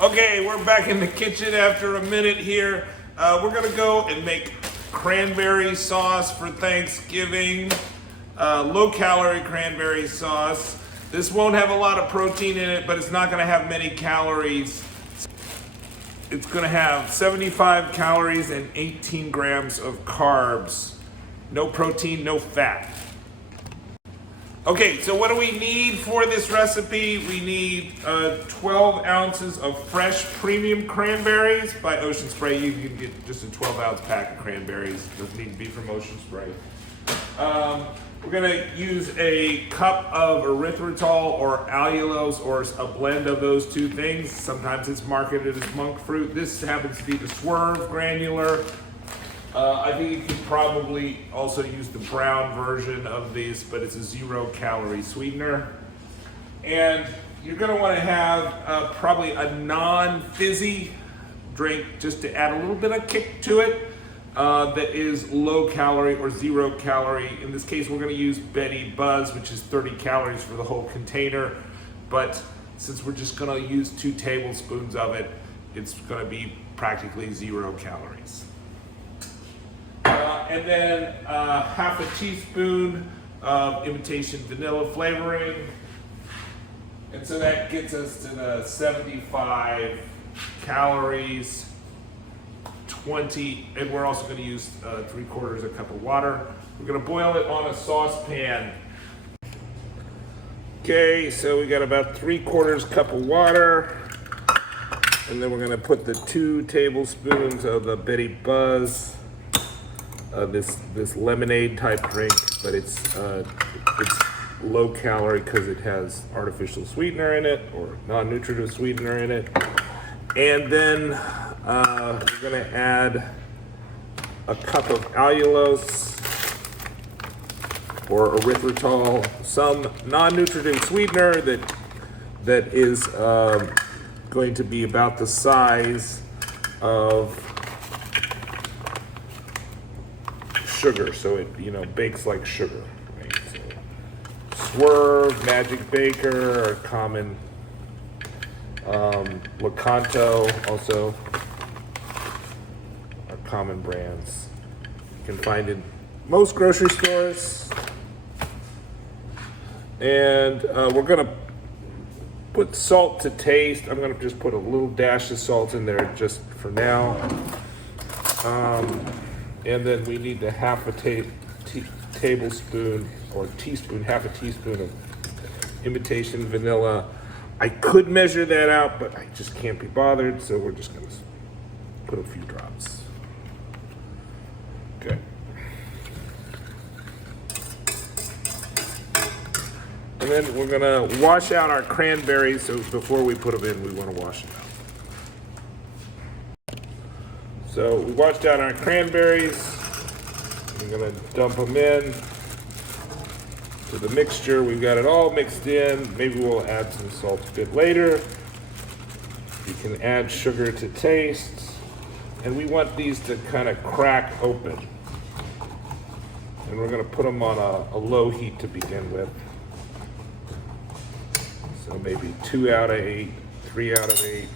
Okay, we're back in the kitchen after a minute here. We're gonna go and make cranberry sauce for Thanksgiving. Low-calorie cranberry sauce. This won't have a lot of protein in it, but it's not gonna have many calories. It's gonna have 75 calories and 18 grams of carbs. No protein, no fat. Okay, so what do we need for this recipe? We need 12 ounces of fresh premium cranberries by Ocean Spray. You can get just a 12-ounce pack of cranberries. Doesn't need to be from Ocean Spray. We're gonna use a cup of erythritol or allulose or a blend of those two things. Sometimes it's marketed as monk fruit. This happens to be the Swerve granular. I think you could probably also use the brown version of these, but it's a 0-calorie sweetener. And you're gonna wanna have probably a non-fizzy drink just to add a little bit of kick to it that is low-calorie or 0-calorie. In this case, we're gonna use Betty Buzz, which is 30 calories for the whole container. But since we're just gonna use 2 tablespoons of it, it's gonna be practically 0 calories. And then half a teaspoon of imitation vanilla flavoring. And so that gets us to the 75 calories, 20, and we're also going to use 3/4 a cup of water. We're going to boil it on a saucepan. Okay, so we got about 3/4 cup of water. And then we're going to put the 2 tablespoons of the Betty Buzz. This lemonade type drink, but it's low calorie because it has artificial sweetener in it or non-nutritive sweetener in it. And then we're gonna add a cup of allulose or erythritol, some non-nutritive sweetener that is going to be about the size of sugar, so it bakes like sugar. Right? So, Swerve, Magic Baker are common. Lakanto also are common brands. You can find in most grocery stores. And we're gonna put salt to taste. I'm gonna just put a little dash of salt in there just for now. And then we need a half a tablespoon or teaspoon, half a teaspoon of imitation vanilla. I could measure that out, but I just can't be bothered, so we're just gonna put a few drops. Okay. And then we're gonna wash out our cranberries, so before we put them in, we wanna wash them out. So we washed out our cranberries. I'm gonna dump them in to the mixture. We've got it all mixed in. Maybe we'll add some salt a bit later. You can add sugar to taste. And we want these to kind of crack open. And we're gonna put them on a low heat to begin with. So maybe 2 out of 8, 3 out of 8.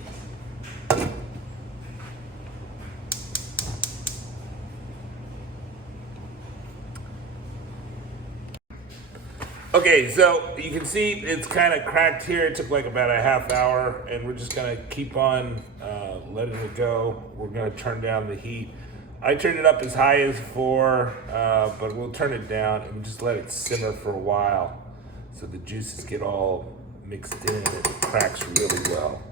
Okay, so you can see it's kind of cracked here. It took like about a half hour, and we're just gonna keep on letting it go. We're gonna turn down the heat. I turned it up as high as 4, but we'll turn it down and just let it simmer for a while so the juices get all mixed in and it cracks really well.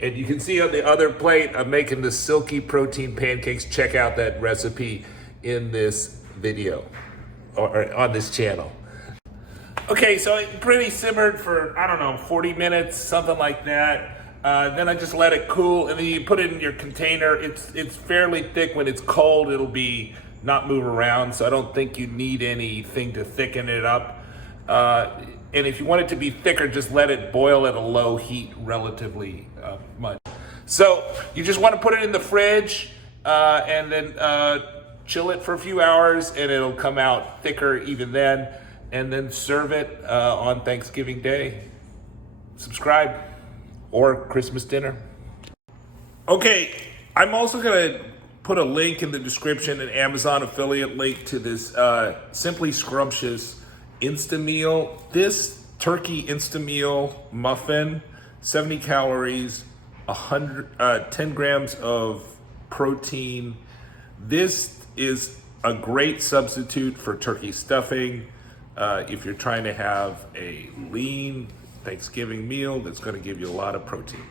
And you can see on the other plate, I'm making the silky protein pancakes. Check out that recipe in this video or on this channel. Okay, so it pretty simmered for, I don't know, 40 minutes, something like that. Then I just let it cool, and then you put it in your container. It's fairly thick. When it's cold, it'll be not move around, so I don't think you need anything to thicken it up. And if you want it to be thicker, just let it boil at a low heat relatively much. So you just want to put it in the fridge and then chill it for a few hours, and it'll come out thicker even then. And then serve it on Thanksgiving Day. Subscribe. or Christmas dinner. Okay, I'm also gonna put a link in the description, an Amazon affiliate link to this Simply Scrumptious Insta-Meal. This turkey Insta-Meal muffin, 70 calories, 10 grams of protein. This is a great substitute for turkey stuffing if you're trying to have a lean Thanksgiving meal that's going to give you a lot of protein.